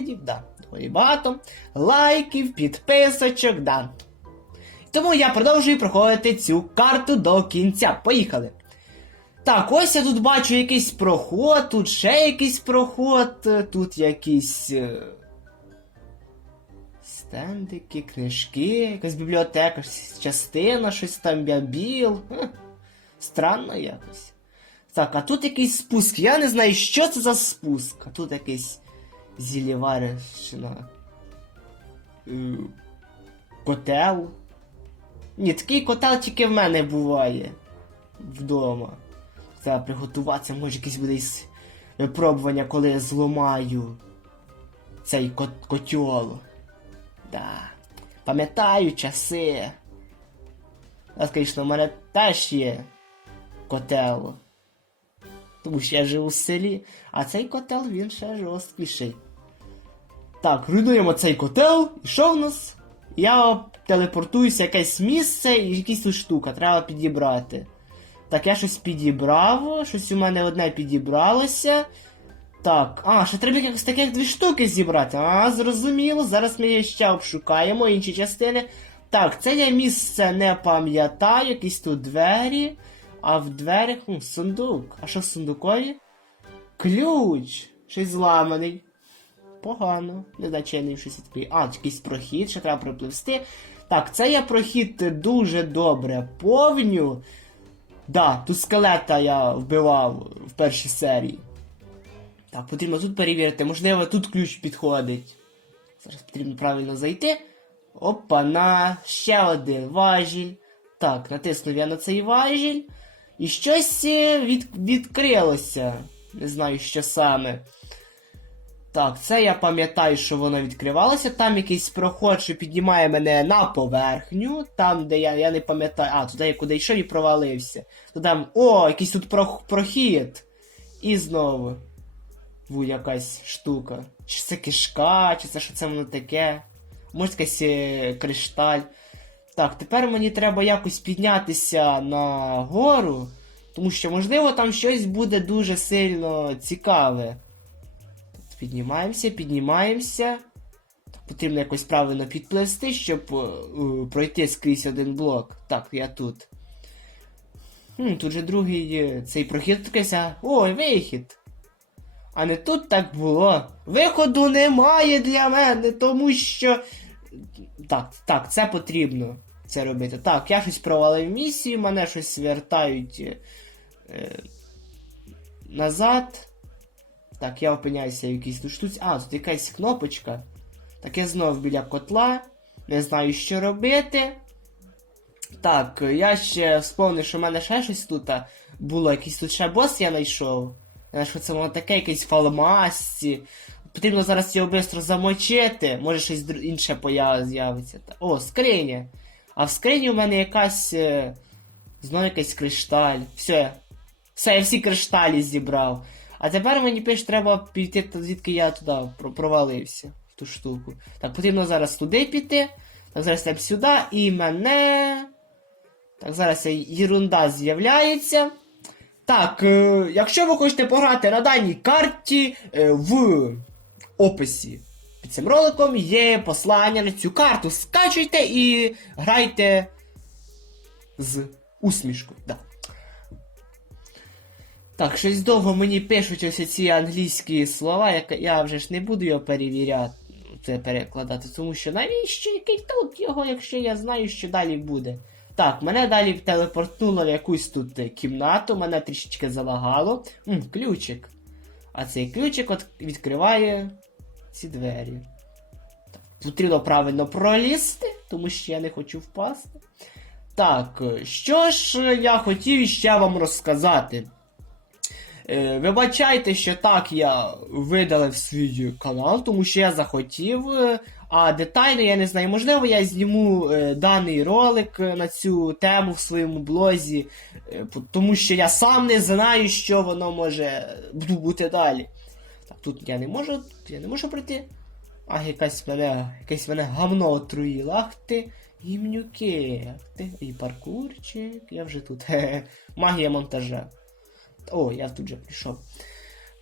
да, доволі багато. Лайків, підписочок, да. Тому я продовжую проходити цю карту до кінця. Поїхали. Так, ось я тут бачу якийсь проход, тут ще якийсь проход, е, тут якісь. е, Стендики, книжки, якась бібліотека, частина, щось там бябіл. Странно якось. Так, а тут якийсь спуск. Я не знаю, що це за спуск. А тут якийсь зіліварщина. Е, Котел. Ні, такий котел тільки в мене буває. Вдома. Треба приготуватися, може якесь буде випробування, коли я зламаю цей кот котьол. Да. Пам'ятаю часи. А, звісно, в мене теж є котел. Тому що я живу в селі, а цей котел він ще жорсткіший. Так, руйнуємо цей котел, і що в нас? Я телепортуюся якесь місце і якась тут штука, треба підібрати. Так, я щось підібрав, щось у мене одне підібралося. Так, а, ще треба якось таких дві штуки зібрати. А, зрозуміло. Зараз ми її ще обшукаємо інші частини. Так, це я місце не пам'ятаю, якісь тут двері. А в дверях сундук. А що в сундукові? Ключ! Щось зламаний. Погано. Не щось такий. А, якийсь прохід, ще треба пропливсти. Так, це я прохід дуже добре повню. Да, тут скелета я вбивав в першій серії. Так, потрібно тут перевірити. Можливо, тут ключ підходить. Зараз потрібно правильно зайти. Опа, на ще один важіль. Так, натиснув я на цей важіль. І щось е, від, відкрилося. Не знаю, що саме. Так, це я пам'ятаю, що воно відкривалося. Там якийсь проход, що піднімає мене на поверхню. Там, де я, я не пам'ятаю. А, туди я куди йшов і провалився. То о, якийсь тут прох- прохід. І знову. Ву, якась штука. Чи це кишка, чи це що це воно таке? Може якийсь е, кришталь. Так, тепер мені треба якось піднятися на гору, тому що, можливо, там щось буде дуже сильно цікаве. Піднімаємося, піднімаємося. Потрібно якось правильно підплести, щоб е, пройти скрізь один блок. Так, я тут. Хм, тут же другий е, цей прохід такийся. Ой, вихід. А не тут так було. Виходу немає для мене, тому що. Так, так, це потрібно це робити. Так, я щось провалив місію, мене щось вертають е, назад. Так, я опиняюся в якійсь тут штуці. А, тут якась кнопочка. Так, я знов біля котла. Не знаю, що робити. Так, я ще вспомнив, що в мене ще щось тут було, якийсь тут ще бос я знайшов. Я це воно таке, якийсь фалмасці. Потрібно зараз його швидко замочити. Може щось інше з'явиться. О, скриня. А в скрині у мене якась. е, Знову якийсь кришталь. Все. Все, я всі кришталі зібрав. А тепер мені пише, треба піти, звідки я туди провалився. В ту штуку. Так, потрібно зараз туди піти. Так, зараз я сюди і мене. Так, зараз ця єрунда з'являється. Так, е, якщо ви хочете пограти на даній карті е, в описі під цим роликом є послання на цю карту. Скачуйте і грайте з усмішкою. Да. Так, щось довго мені пишуть ось ці англійські слова, як я вже ж не буду його перевіряти, це перекладати, тому що навіщо який тут його, якщо я знаю, що далі буде. Так, мене далі телепортнуло в якусь тут кімнату, мене трішечки залагало. М, ключик. А цей ключик от відкриває ці двері. Так, потрібно правильно пролізти, тому що я не хочу впасти. Так, що ж я хотів ще вам розказати. Е, Вибачайте, що так я видалив свій канал, тому що я захотів. е, А детально я не знаю, можливо, я зніму е, даний ролик на цю тему в своєму блозі, е, тому що я сам не знаю, що воно може бути далі. Так, тут я не можу, я не можу пройти. А якась мене, якесь мене гамно отруїло. Ах ти, гімнюки, ах ти, і паркурчик, я вже тут. Магія монтажа. О, я тут вже прийшов.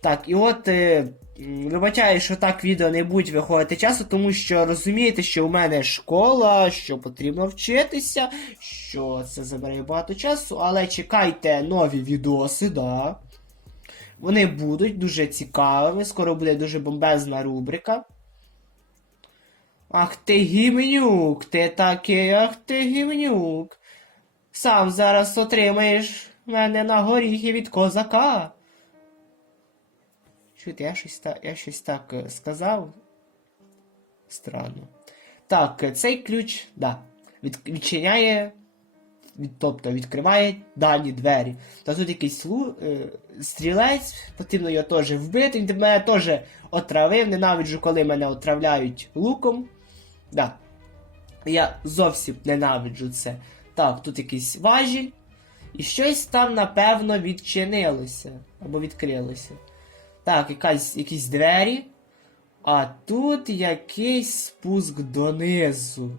Так, і от. Е, вибачаю, що так відео не будуть виходити часу, тому що розумієте, що у мене школа, що потрібно вчитися, що це забере багато часу, але чекайте нові відоси, да. Вони будуть дуже цікавими, скоро буде дуже бомбезна рубрика. Ах ти гімнюк, ти такий, ах ти гімнюк. Сам зараз отримаєш мене на горіхи від козака. Чуєте, я щось так, я щось так е, сказав. Странно. Так, е, цей ключ, да, від, відчиняє, від, тобто відкриває дальні двері. Та тут якийсь лу, е, стрілець, потрібно його теж вбити. Він мене теж отравив. Ненавиджу, коли мене отравляють луком. Да. Я зовсім ненавиджу це. Так, тут якийсь важіль. І щось там, напевно, відчинилося. Або відкрилося. Так, якась, якісь двері. А тут якийсь спуск донизу.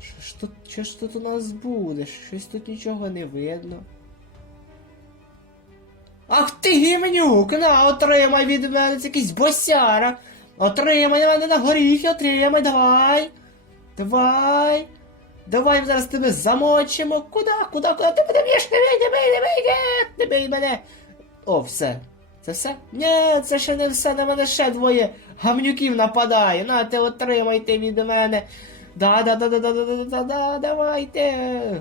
Що ж тут, що ж тут у нас буде? Щось тут нічого не видно. Ах ти гімнюк! На, отримай від мене це якийсь босяра! Отримай мене на горіхи, отримай, давай! Давай! Давай зараз тебе замочимо! Куда? Куда? Куда? Ти мене б'єш? Не бий, не бий, не бий, не, не бий мене! О, все. Це все? Ні, це ще не все, на мене ще двоє гамнюків нападає. На, те отримайте від мене. Да, да, да, да, да, да, да, да, да, давайте.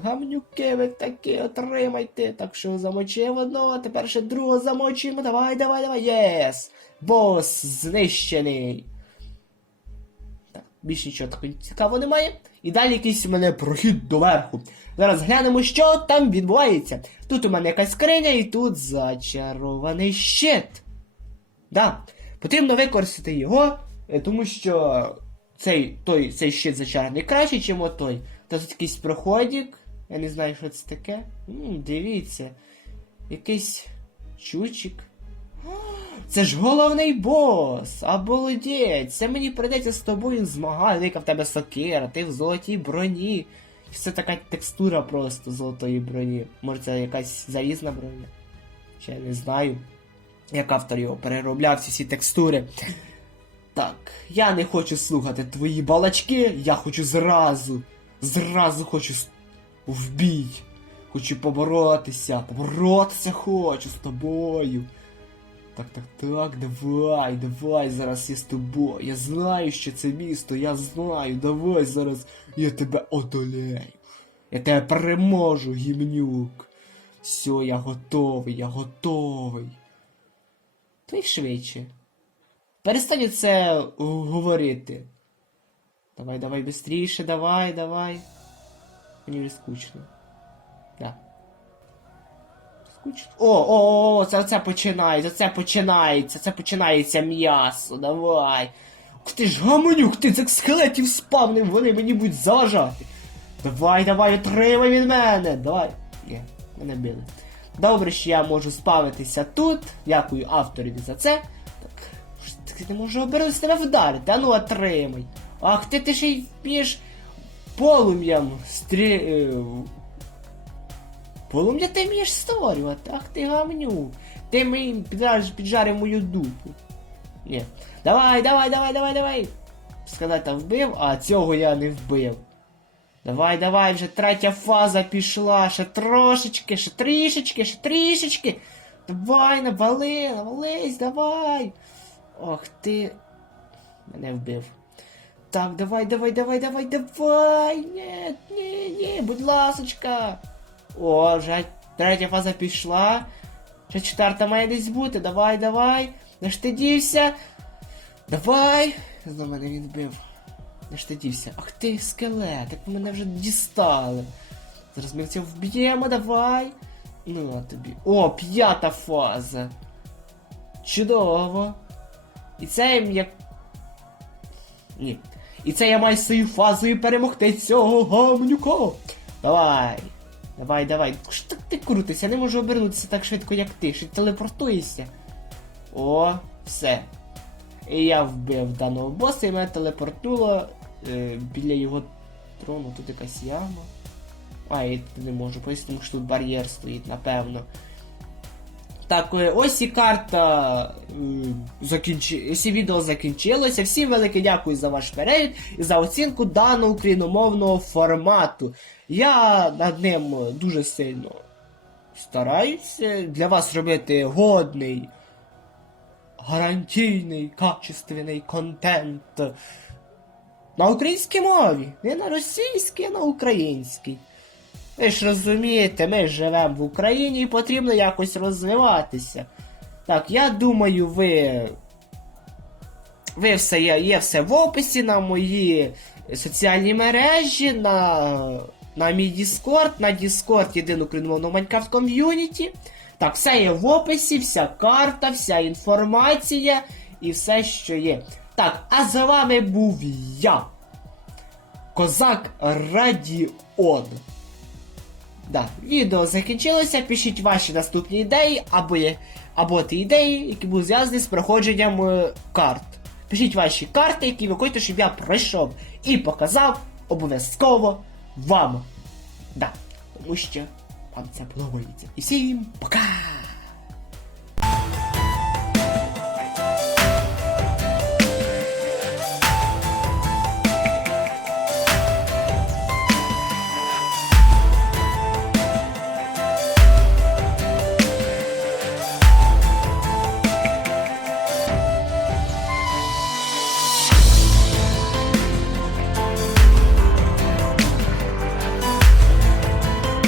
Гамнюки ви такі отримайте. Так що замочив одного, тепер ще другого замочуємо. Давай, давай, давай. Єс! Бос знищений. Так, більше нічого такого цікавого немає. І далі якийсь у мене прохід доверху. Зараз глянемо, що там відбувається. Тут у мене якась скриня, і тут зачарований щит. Да, потрібно використати його, е, тому що цей, той, цей щит зачарений кращий, ніж отой. Та тут якийсь проходик. Я не знаю, що це таке. М, дивіться. Якийсь чучик. Це ж головний бос! Обалдеть! Це мені прийдеться з тобою змагати, яка в тебе сокира, ти в золотій броні. Це така текстура просто золотої броні. Може це якась залізна броня? Ще я не знаю. Як автор його переробляв ці всі текстури. Так, я не хочу слухати твої балачки, я хочу зразу. Зразу хочу в бій. Хочу поборотися. Поборотися хочу з тобою. Так, так, так, давай, давай, зараз я з тобою. Я знаю, що це місто, я знаю, давай зараз я тебе одолею. Я тебе переможу, гімнюк. Все, я готовий, я готовий. Й швидше. Перестань це е, говорити. Давай, давай, быстріше, давай, давай. Мені вже скучно. Да. О, о, о, це, це починається, це починається, це починається м'ясо, давай. Ух ти ж гамонюк, ти цих скелетів спавнив, вони мені будуть заважати. Давай, давай, отримай від мене. Давай. Ні, мене били. Добре, що я можу спавитися тут. Дякую авторові за це. Так, ж ти не можу обернутися тебе вдарити. А ну отримай. Ах ти ти ще й вмієш полум'ям стрі... Полум'я ти вмієш створювати, ах ти гамнюк. Ти мені піджарив мою дупу. Ні. Давай, давай, давай, давай, давай. Сказати, вбив, а цього я не вбив. Давай, давай, вже третя фаза пішла. Ще трошечки, ще трішечки, ще трішечки. Давай, навали, навались, давай. Ох ти. Мене вбив. Так, давай, давай, давай, давай, давай. Ні, ні, ні, будь ласочка. О, вже третя фаза пішла. Ще четверта має десь бути. Давай, давай. Не ж ти дівся. Давай. Знову мене він вбив. Не ж ти дівся. Ах ти скелет, як мене вже дістали. Зараз ми цього вб'ємо, давай. Ну, а тобі. О, п'ята фаза. Чудово. І це як. Ні. І це я маю свою фазою перемогти цього гамнюка. Давай. Давай, давай. Що так ти крутишся? Я не можу обернутися так швидко, як ти. Що телепортуєшся. О, все. І я вбив даного боса і мене телепортнуло е, біля його трону. Тут якась яма. А, я не можу пояснити, тому що тут бар'єр стоїть, напевно. Так, ось і карта е, ось і відео закінчилося. Всім велике дякую за ваш перегляд і за оцінку даного україномовного формату. Я над ним дуже сильно стараюся для вас робити годний, гарантійний, качественний контент на українській мові. Не на російській, а на українській. Ви ж розумієте, ми живемо в Україні і потрібно якось розвиватися. Так, я думаю, ви. Ви все є, є все в описі на мої соціальні мережі, на, на мій Discord, на Discord єдину україномовну Minecraft ком'юніті. Так, все є в описі, вся карта, вся інформація і все, що є. Так, а за вами був я. Козак Радіон. Да, відео закінчилося. Пишіть ваші наступні ідеї, або, є, або ті ідеї, які будуть зв'язані з проходженням е, карт. Пишіть ваші карти, які ви хочете, щоб я пройшов і показав обов'язково вам. Да, тому що вам це подобається. І всім пока!